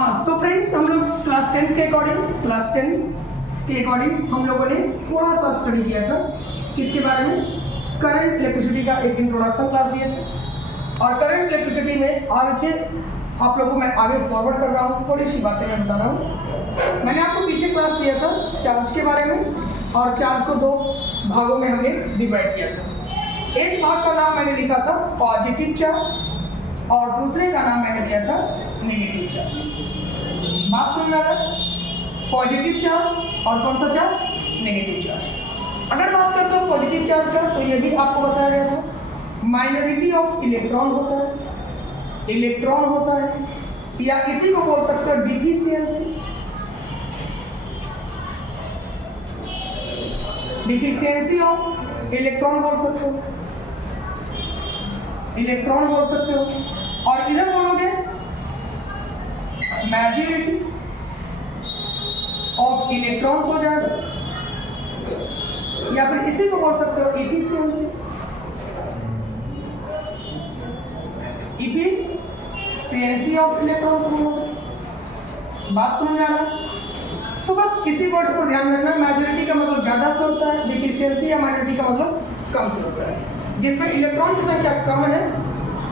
हाँ तो फ्रेंड्स, हम लोग क्लास 10 के अकॉर्डिंग हम लोगों ने थोड़ा सा स्टडी किया था किसके बारे में, करंट इलेक्ट्रिसिटी का एक इंट्रोडक्शन क्लास दिए थे। और करंट इलेक्ट्रिसिटी में आगे आप लोगों को मैं आगे फॉरवर्ड कर रहा हूँ, थोड़ी सी बातें मैं बता रहा हूँ। मैंने आपको पीछे क्लास दिया था चार्ज के बारे में, और चार्ज को दो भागों में हमने डिवाइड किया था। एक भाग का नाम मैंने लिखा था पॉजिटिव चार्ज और दूसरे का नाम मैंने दिया था नेगेटिव चार्ज। बात समझ आ रहा है? पॉजिटिव चार्ज और कौन सा चार्ज, नेगेटिव चार्ज। अगर बात करते हो पॉजिटिव चार्ज का, तो ये भी आपको बताया गया था माइनॉरिटी ऑफ इलेक्ट्रॉन होता है, इलेक्ट्रॉन होता है, या इसी को बोल सकते हो डिफिशियंसी, डिफिशियंसी ऑफ इलेक्ट्रॉन बोल सकते हो, इलेक्ट्रॉन बोल सकते हो। और इधर बोलोगे मेजॉरिटी ऑफ इलेक्ट्रॉन्स हो जाएगा, या फिर इसी को बोल सकते हो इफिशियंसी, इफिशियंसी ऑफ इलेक्ट्रॉन्स बोलोगे। बात समझ आ रहा है? तो बस इसी वर्ड पर ध्यान रखना, मेजॉरिटी का मतलब ज्यादा से होता है, डिफिशियंसी या माइनॉरिटी का मतलब कम से होता है। जिसमें इलेक्ट्रॉन की संख्या कम है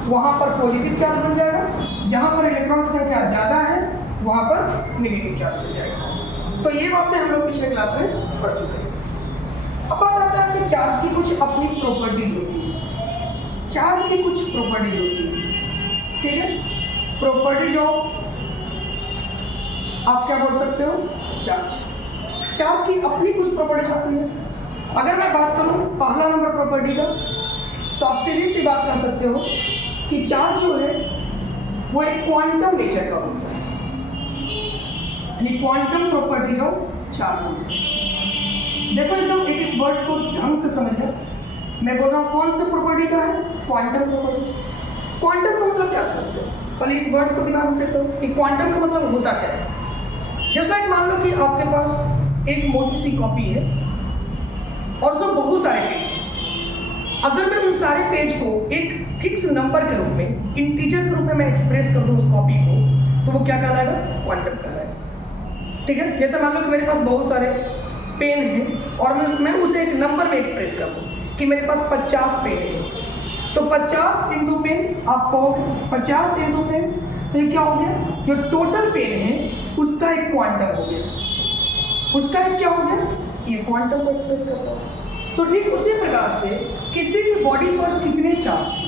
वहां पर पॉजिटिव चार्ज बन जाएगा, जहां पर इलेक्ट्रॉन की संख्या ज्यादा है वहां पर नेगेटिव चार्ज बन जाएगा। तो ये बातें हम लोग पिछले क्लास में पढ़ चुके हैं। अब बात आता है कि चार्ज की कुछ अपनी प्रॉपर्टीज होती है, चार्ज की कुछ प्रॉपर्टीज होती है, ठीक है। प्रॉपर्टीज ऑफ, आप क्या बोल सकते हो, चार्ज। चार्ज की अपनी कुछ प्रॉपर्टीज होती है। अगर मैं बात करूं पहला नंबर प्रॉपर्टी का, तो आप सीधी सी बात कर सकते हो कि चार्ज जो है वो एक क्वांटम नेचर का होता है, यानी क्वांटम प्रॉपर्टीज ऑफ चार्ज। देखो एकदम एक एक वर्ड्स को ढंग से समझना। मैं बोल रहा हूँ कौन सा प्रॉपर्टी का है, क्वांटम प्रॉपर्टी। क्वांटम का मतलब क्या समझते हो, पहले इस वर्ड्स को दिमाग में सेट करो कि क्वांटम का मतलब होता क्या है। जस्ट लाइक मान लो कि आपके पास एक मोटी सी कॉपी है और उसमें बहुत सारे पेज हैं। अगर मैं उन सारे पेज को एक फिक्स नंबर के रूप में, इंटीजर के रूप में मैं एक्सप्रेस कर दूं उस कॉपी को, तो वो क्या कहलाएगा, क्वांटम कहलाएगा। ठीक है। जैसे मान लो कि मेरे पास बहुत सारे पेन हैं और मैं उसे एक नंबर में एक्सप्रेस कर दूं कि मेरे पास 50 पेन है, तो 50 इंटू पेन आप कहोगे 50 इंटू पेन, तो ये क्या हो गया, जो टोटल पेन है उसका एक क्वांटम हो गया, उसका एक क्या हो गया, ये क्वांटम को एक्सप्रेस करता है। तो ठीक उसी प्रकार से किसी भी बॉडी पर कितने चार्ज हैं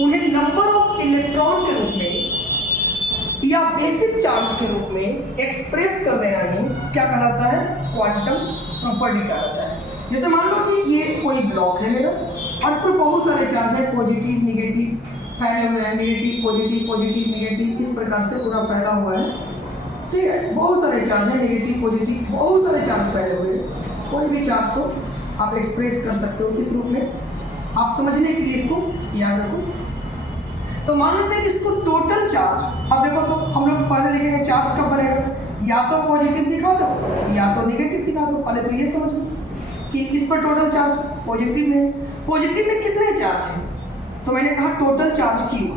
उन्हें नंबर ऑफ इलेक्ट्रॉन के रूप में या बेसिक चार्ज के रूप में एक्सप्रेस कर देना ही क्या कहलाता है, क्वांटम प्रॉपर्टी कहलाता है। जैसे मान लो कि ये कोई ब्लॉक है मेरा और इसमें बहुत सारे चार्ज है, पॉजिटिव निगेटिव फैले हुए हैं, निगेटिव पॉजिटिव पॉजिटिव निगेटिव, इस प्रकार से पूरा फैला हुआ है। ठीक है, बहुत सारे चार्ज हैं, निगेटिव पॉजिटिव बहुत सारे चार्ज फैले हुए हैं। कोई भी चार्ज को आप एक्सप्रेस कर सकते हो इस रूप में। आप समझने के लिए इसको याद रखो। तो मान लेते हैं कि इसको टोटल चार्ज, अब देखो तो हम लोग पहले लिखेंगे चार्ज कब बनेगा, या तो पॉजिटिव दिखा दो या तो निगेटिव दिखा दो। पहले तो ये समझ लो कि इस पर टोटल चार्ज पॉजिटिव में, पॉजिटिव में कितने चार्ज हैं, तो मैंने कहा टोटल चार्ज क्यू है,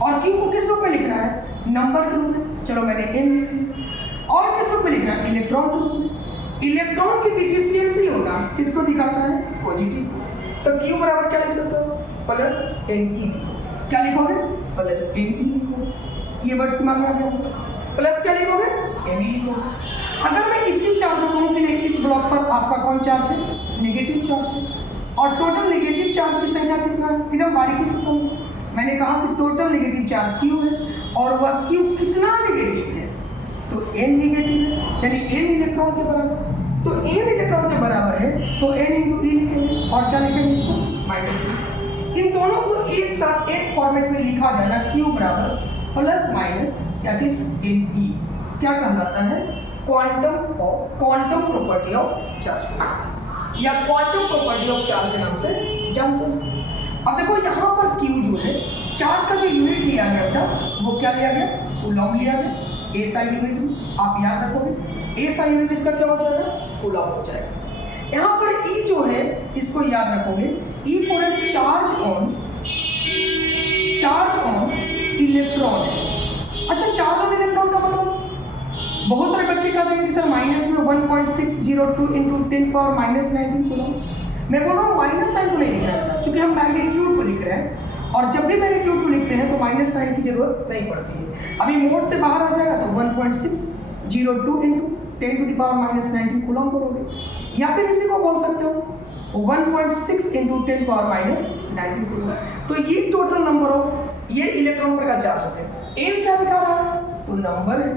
और क्यू को किस रूप में लिखना है, नंबर के रूप में। चलो मैंने एन लिख लिया। और किस रूप में लिखना है, इलेक्ट्रॉन के रूप में। इलेक्ट्रॉन की डिफिशियंसी होगा किसको दिखाता है, पॉजिटिव। तो क्यू बराबर क्या लिख सकते हो, प्लस एन ई। क्या लिखोगे, प्लस एन ई लिखोगे। ये वर्ड्स दिमाग में आ गया। प्लस क्या लिखोगे, एन ई लिखोगे। अगर मैं इसी चार्ज को कहूँ कि इस ब्लॉक पर आपका कौन चार्ज है, नेगेटिव चार्ज है, और टोटल नेगेटिव चार्ज की संख्या कितना है, एकदम बारीकी से समझो। मैंने कहा कि टोटल नेगेटिव चार्ज क्यू है, और वह क्यू कितना नेगेटिव है, तो एन नेगेटिव है, यानी एन इलेक्ट्रॉन के बराबर। तो एन इलेक्ट्रॉन के बराबर है, तो एन इंटू ई लिखेंगे, और क्या लिखेंगे इसको, माइनस ई। इन दोनों को एक साथ एक फॉर्मेट में लिखा जाना, क्यू बराबर प्लस माइनस क्या चीज, एन ई, क्या कहलाता है, क्वांटम प्रॉपर्टी ऑफ चार्ज, या क्वांटम प्रॉपर्टी ऑफ चार्ज के नाम से जानते हैं। अब देखो यहाँ पर क्यू जो है, चार्ज का जो यूनिट लिया गया था वो क्या लिया गया, कूलॉम लिया गया। एसआई यूनिट में आप याद रखोगे, एसआई यूनिट इसका क्या हो जाएगा, कूलॉम हो जाएगा। यहाँ पर ई जो है इसको याद रखोगे, E for a charge on electron है। अच्छा, चार्ज ऑन इलेक्ट्रॉन का मतलब बहुत सारे बच्चे कहते हैं कि सर माइनस में 1.602 इंटू 10⁻⁻19 कूलम। मैं बोल रहा हूँ माइनस साइन को नहीं लिख रहा है, क्योंकि हम मैग्नीट्यूड को लिख रहे हैं, और जब भी मैग्नीट्यूड को लिखते हैं तो माइनस साइन की जरूरत नहीं पड़ती है। अभी मोड से बाहर आ जाएगा तो 1.602 इंटू 10⁻⁻19 कूलम करोगे, या फिर इसी को बोल सकते हो 1.6 इंटू 10⁻⁻19 कूलम। तो ये टोटल नंबर ऑफ ये इलेक्ट्रॉन पर का चार्ज होते हैं। एन क्या दिखा रहा है, तो नंबर है,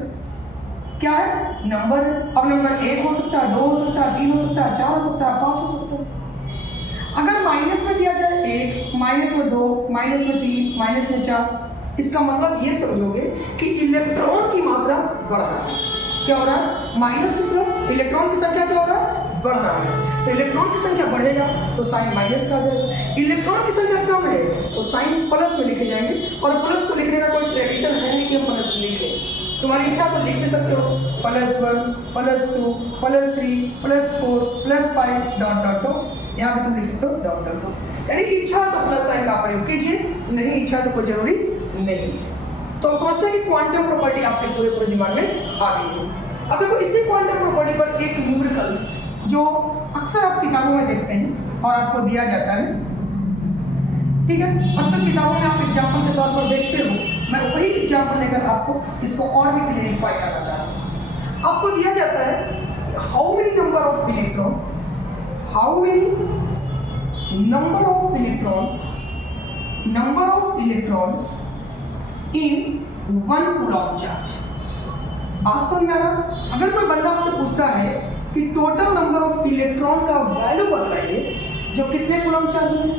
क्या है, नंबर है। अब नंबर 1 हो सकता है, 2 हो सकता है, 3 हो सकता है, 4 हो सकता है, 5 हो सकता है। अगर माइनस में दिया जाए 1, माइनस में 2, माइनस में 3, माइनस में 4, इसका मतलब ये समझोगे कि इलेक्ट्रॉन की मात्रा बढ़ रहा है। क्या हो रहा है, माइनस मतलब इलेक्ट्रॉन की संख्या क्या हो रहा है, बढ़ रहा है। तो इलेक्ट्रॉन की संख्या बढ़ेगा तो साइन माइनस का आ जाएगा। इलेक्ट्रॉन की संख्या कम है तो साइन प्लस में लिखे जाएंगे, और प्लस को लिखने का कोई ट्रेडिशन है नहीं कि हम प्लस लिखें। तुम्हारी इच्छा तो लिख भी सकते हो +1, +2, +3, +4, +5 डॉट डॉट डॉट, यहाँ पे तुम लिख सकते हो डॉट डॉट डॉट। यानी इच्छा तो प्लस साइन का प्रयोग कीजिए, नहीं इच्छा तो कोई जरूरी नहीं है। तो आप समझते हैं कि क्वांटम प्रॉपर्टी आपके पूरे दिमाग में आ गई है। अब देखो इसी क्वांटम प्रॉपर्टी पर एक न्यूमेरिकल्स जो अक्सर आप किताबों में देखते हैं और आपको दिया जाता है, ठीक है, अक्सर किताबों में आप एग्जाम्पल के तौर पर देखते हो। मैं वही एग्जाम्पल लेकर आपको इसको और भी क्लियरिफाई करना चाह रहा हूँ। आपको दिया जाता है how many number of electron, how many number of electrons in 1 coulomb charge. बात समझ में आ रहा? अगर कोई बंदा आपसे पूछता है कि टोटल नंबर ऑफ इलेक्ट्रॉन का वैल्यू बतलाइए जो कितने कूलम चार्ज में,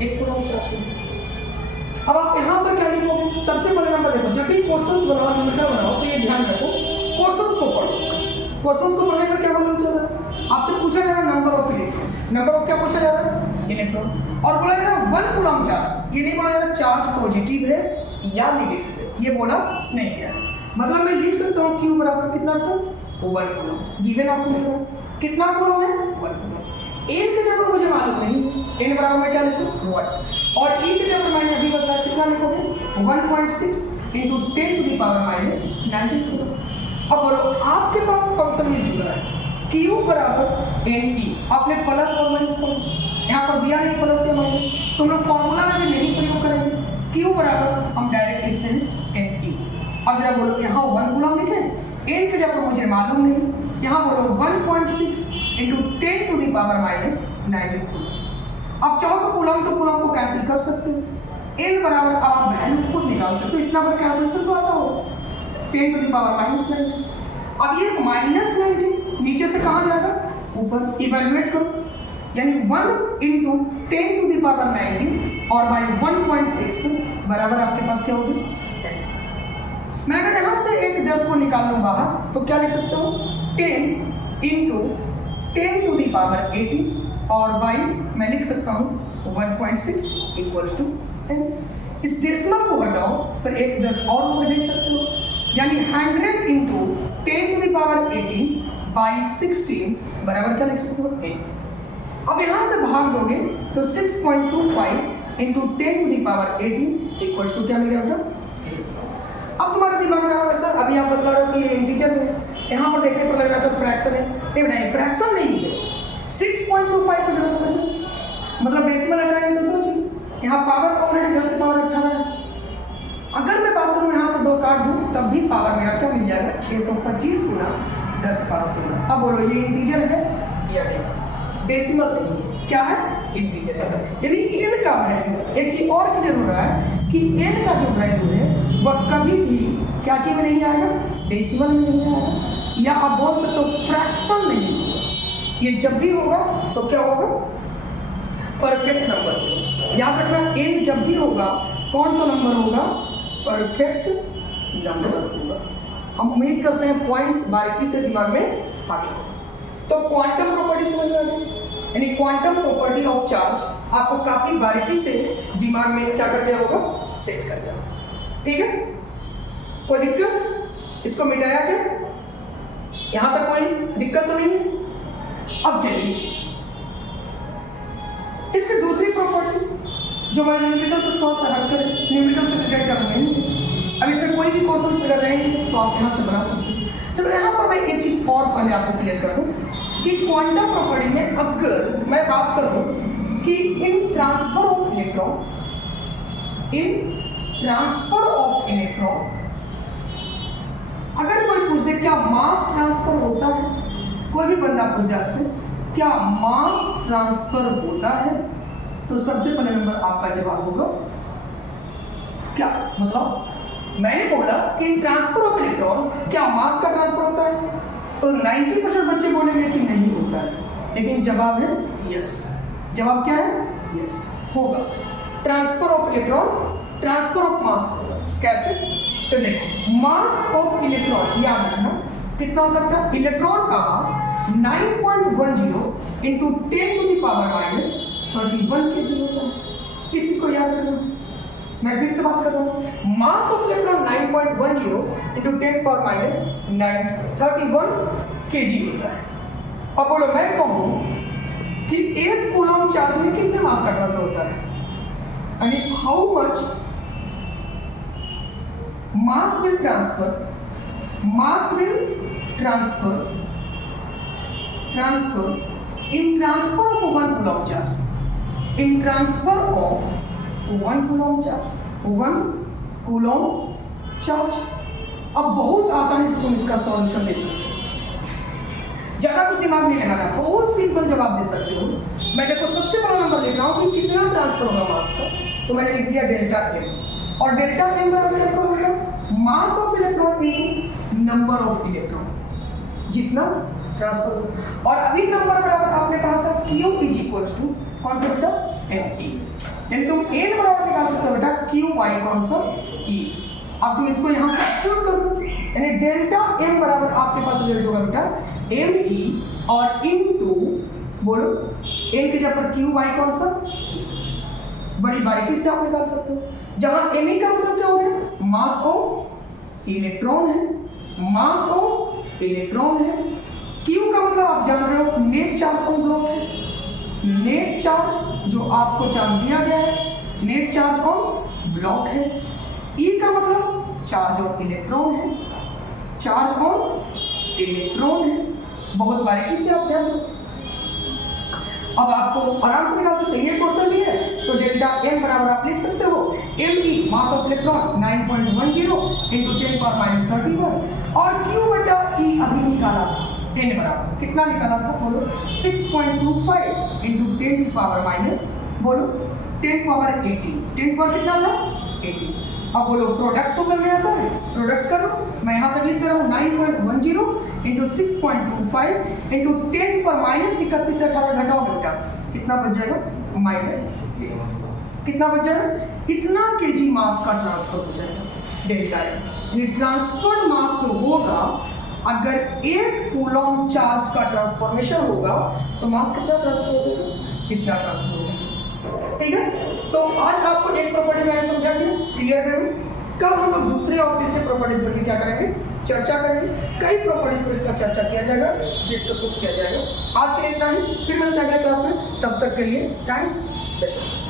1 कूलम चार्ज में। अब आप यहाँ पर क्या लिखोगे, सबसे पहले नंबर देखो, जब भी क्वेश्चंस बनाओ, न्यूमेरिकल बनाओ, तो ये ध्यान रखो क्वेश्चंस को पढ़ो। क्वेश्चंस को पढ़ने पर क्या मालूम चल रहा है, आपसे पूछा जा रहा है number of electron, number of क्या पूछा जा रहा है, इलेक्ट्रॉन, और बोला जा रहा है 1 कूलम चार्ज। ये नहीं बोला जा रहा चार्ज पॉजिटिव है या नेगेटिव है, ये बोला नहीं गया। मतलब मैं लिख सकता हूँ Q बराबर कितना तो 1 कूलम, गिवन आपको मिल रहा है कितना कूलम है, 1 कूलम। एन के जगह मुझे मालूम नहीं, एन बराबर मैं क्या लिखूँ 1, और ई के जगह मैंने अभी बताया कितना लिखोगे 1.6 इंटू 10⁻⁻19 कूलम। अब बोलो आपके पास फंक्शन मिल चुका है Q बराबर NE, आपने प्लस और माइनस करो, यहाँ पर दिया नहीं प्लस या माइनस, तो हम लोग फॉर्मूला में भी नहीं प्रयोग करेंगे। Q बराबर हम डायरेक्ट लिखते हैं NE। अब जरा बोलो यहाँ 1 कूलम लिखे, एन के जगह मुझे मालूम नहीं, यहाँ बोलो 1.6 इंटू 10⁻⁻19 कूलम। अब चाहो तो कूलम को कैंसिल कर सकते हो, एन बराबर आप वैल्यू खुद निकाल सकते हो, इतना पर कैलकुलेशन तो आता हो 10⁻⁻19। अब ये -19 नीचे से कहाँ जाएगा, ऊपर, इवेलुएट करो, यानी 1 इंटू 10⁻19 और बाई 1.6 बराबर आपके पास क्या होगी 10। मैं अगर यहाँ से एक 10 को निकाल लूँ बाहर तो क्या लिख सकते हो 10 इंटू 10⁻18 और बाई मैं लिख सकता हूँ 1.6 इक्वल्स टू 10। इस डेसिमल को हटाओ तो एक 10 और ऊपर देख सकते हो, यानी 100 इंटू 10⁻18 बाई 16 बराबर क्या लिख सकते हो 8। अब यहाँ से भाग दोगे तो 6.25 इंटू 10⁻18 इक्वल्स टू क्या मिलेगा 8। अब तुम्हारा दिमाग में आ रहा है सर अभी आप बतला रहे हो कि ये इंटीजर है, यहाँ पर देखने पर लग रहा है सर फ्रैक्शन है, नहीं बेटा फ्रैक्शन नहीं है, 6.25 को जरा समझो, मतलब डेसिमल हटाएंगे तो 2 चीज, यहाँ पावर ऑलरेडी 10 की पावर 18 है। अगर मैं बात करूँ यहाँ से 2 काट दूँ तब भी पावर मेरा क्या मिल जाएगा 625 गुना 10 की पावर 16। अब बोलो ये इंटीजर है या नहीं, डेसिमल नहीं है, क्या है इंटीजर है। यानी एन का वैल्यू, एक चीज और क्लियर हो रहा है कि एन का जो वैल्यू है वह कभी भी क्या चीज में नहीं आएगा, डेसिमल में नहीं आएगा, या आप बोल सकते हो फ्रैक्शन नहीं होगा। ये जब भी होगा तो क्या होगा परफेक्ट नंबर। याद रखना एन जब भी होगा कौन सा नंबर होगा, परफेक्ट नंबर होगा। हम उम्मीद करते हैं पॉइंट्स बारीकी से दिमाग में आ गए। तो क्वांटम प्रॉपर्टी समझ में आ गई, यानी क्वांटम प्रॉपर्टी ऑफ चार्ज आपको काफी बारीकी से दिमाग में क्या कर दिया होगा, सेट कर दिया। ठीक है, कोई दिक्कत, इसको मिटाया जाए, यहां तक कोई दिक्कत तो नहीं है। अब चलिए इसकी दूसरी प्रॉपर्टी जो हमारे न्यूमेरिकल से थोड़ा सा हट कर, न्यूमेरिकल से रिलेटेड कर रहे हैं, अब इसमें कोई भी क्वेश्चन अगर रहेंगे तो आप यहाँ से बना सकते हैं। चलो यहाँ पर मैं एक चीज और पहले आपको क्लियर कर दूं कि क्वांटम प्रॉपर्टी में अगर मैं बात करूं कि इन ट्रांसफर ऑफ इलेक्ट्रॉन अगर कोई पूछ दे क्या मास ट्रांसफर होता है, कोई भी बंदा पूछ दे आपसे क्या मास ट्रांसफर होता है, तो सबसे पहले नंबर आपका जवाब होगा क्या, मतलब मैंने बोला कि इन ट्रांसफर ऑफ इलेक्ट्रॉन क्या मास का ट्रांसफर होता है, तो 90% बच्चे बोलेंगे कि नहीं होता है, लेकिन जवाब है यस। जवाब क्या है? यस होगा। Transfer of electron transfer of mass होगा। कैसे? तो देखो मास ऑफ इलेक्ट्रॉन याद रखना कितना होता है, इलेक्ट्रॉन का mass 9.10 into 10 to the power minus 31 kg होता है। इसी को याद रखना। मैं फिर से बात कर रहा हूँ, mass of electron 9.10 into 10 power minus 31 kg होता है। अब बोलो मैं कहूँ कि 1 कूलम चार्ज में कितने मास का ट्रांसफर होता है, यानी how much mass will transfer in transfer of 1 coulomb charge, in transfer of 1 coulomb charge। अब बहुत आसानी से तुम इसका सॉल्यूशन दे सकते हो, ज्यादा कुछ दिमाग नहीं लगाना, बहुत सिंपल जवाब दे सकते हो। मैं देखो सबसे बड़ा नंबर लिख रहा हूँ कि कितना ट्रांसफर होगा मास का, तो मैंने लिख दिया डेल्टा एम, और डेल्टा एम बराबर क्या होगा, mass of electron into number of electron, जितना ट्रांसफर हो। और अभी नंबर बराबर आपने पढ़ा था Q इज इक्वल्स टू कौन सा बेटा, NE, यानी तुम N बराबर निकाल सकते हो बेटा QY कौन सा, E। अब तुम इसको यहाँ सब्स्टिट्यूट करो, यानी डेल्टा M बराबर आपके पास रिजल्ट होगा बेटा ME और इनटू बोलो N के जगह पर QY कौन सा, बड़ी बारीकी से आप निकाल सकते हो। जहां Me का मतलब क्या हो गया, मास ऑफ इलेक्ट्रॉन है, मास ऑफ इलेक्ट्रॉन है। Q का मतलब आप जान रहे हो नेट चार्ज ऑन ब्लॉक है, नेट चार्ज जो आपको चार्ज दिया गया है, नेट चार्ज ऑन ब्लॉक है। E का मतलब चार्ज ऑन इलेक्ट्रॉन है, चार्ज ऑन इलेक्ट्रॉन है। बहुत बारीकी से आप ध्यान दो। अब आपको आराम से निकाल सकते हैं, ये क्वेश्चन भी है तो डेल्टा M बराबर आप लिख सकते हो ME mass of electron 9.10 into 10 power minus 31, और Q बटा E अभी निकाला था, N बराबर कितना निकाला था बोलो, 6.25 इंटू 10 पावर माइनस बोलो 10 पावर 18, 10 पावर कितना था 18। अब बोलो प्रोडक्ट तो करने आता है, प्रोडक्ट करो। मैं यहाँ तक लिख दे रहा हूँ 9.10 इंटू 6.25 इंटू 10 पर माइनस 31 से 18 घटाओगे बेटा कितना बच जाएगा, माइनस कितना बच जाएगा, इतना केजी मास का ट्रांसफर हो जाएगा डेल्टा एम। ये ट्रांसफर्ड मास जो होगा, अगर 1 कूलम चार्ज का ट्रांसफॉर्मेशन होगा तो मास कितना ट्रांसफर हो जाएगा, इतना ट्रांसफर हो जाएगा। ठीक है, तो आज आपको एक प्रॉपर्टी मैंने समझा दिया, क्लियर है। कल हम लोग दूसरे और तीसरे प्रॉपर्टीज पर भी क्या करेंगे, चर्चा करेंगे। कई प्रॉपर्टीज पर इसका चर्चा किया जाएगा, डिस्कस किया जाएगा। आज के लिए इतना ही, फिर मिलते हैं अगले क्लास में। तब तक के लिए थैंक्स, बेस्ट।